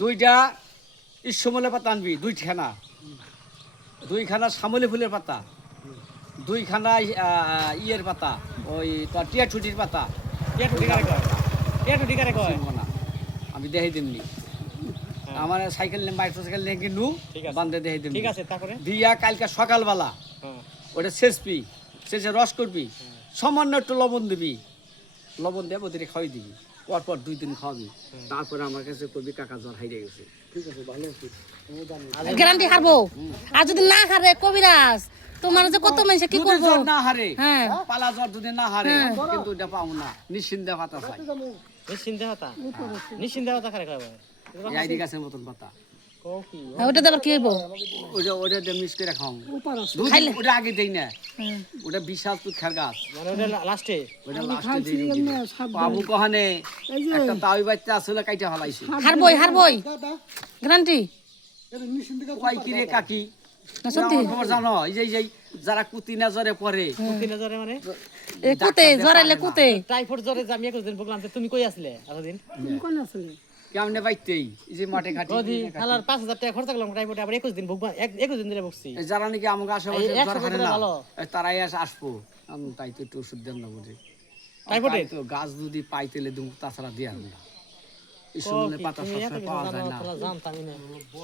দুইটা ইসমলের পাতা আনবি, দুইখানা শামলি ফুলের পাতা, দুইখানা ইয়ের পাতা, ওই তোর টিয়া ছুটির পাতা। চিনবো না, আমি দেখে দিমনি। আমার সাইকেল নিয়ে মোটরসাইকেল নিয়ে কিনু বান্ধে দেখে দিমনি। ঠিক আছে, তারপরে দিয়া কালকে সকালবেলা ওটা ছেঁচবি, ছেঁচে রস করবি, সামান্য একটু লবণ দিবি, লবণ দিয়ে ওদের খাওয়াই দিবি, পরপর 2 দিন খাওয়াবি। তারপরে আমার কাছে করবি কাকা জ্বর হাইরে গেছে। ঠিক আছে, ভালো আছে, গ্যারান্টি হারবো। আর যদি না হারে কবিরাজ তোমার যে কত মানুষ কি করবো না হারে, হ্যাঁ পালা জ্বর যদি না হারে কিন্তু এটা পাবো না, নিশ্চিন্তে পাতা চাই। নিশ্চিন্তে হতা খারে খাবে এই গাছের মতন পাতা, ওটা দেবার কি হইব ওটা দিয়ে মিক্স করে খাও। ওটা আগে দেই না, ওটা বিশাল তুখার গাছ, মানে ওটা লাস্টে ওটা লাস্টে দেই। বাবু কহানে একটা তাওই বাচ্চা আসলে কাইটা ফলাইছে। হারবই গ্যারান্টি ওই কি রে কাকি, না সত্যি খবর জানো? এই যে যারা কুতি নজরে পড়ে, কুতি নজরে মানে কুতে জরাইলে কুতে টাইফয়েড জ্বরে যে আমি 21 দিন ভুগলাম, তুমি কই আসলে এতদিন? কেমনে বাইতেই এই যে মাঠে ঘাটে ওদি হালার 5000 টাকা খরচ করলাম টাইফয়েড, আবার 21 দিন ভুগবা, 21 দিন ধরে ভুগছি। যারা নাকি আমাকে আশেপাশে এই জ্বর হারে না, ভালো। তারাই আসবো। তাই তো একটু ওষুধ দেন না বুঝি, টাইফয়েডে তো গাছ যদি পাইতেলে দুম, তাছাড়া দিয়ে আর না। এই সময় পাতা সবসময় পাওয়া যায় না। জানতামই না।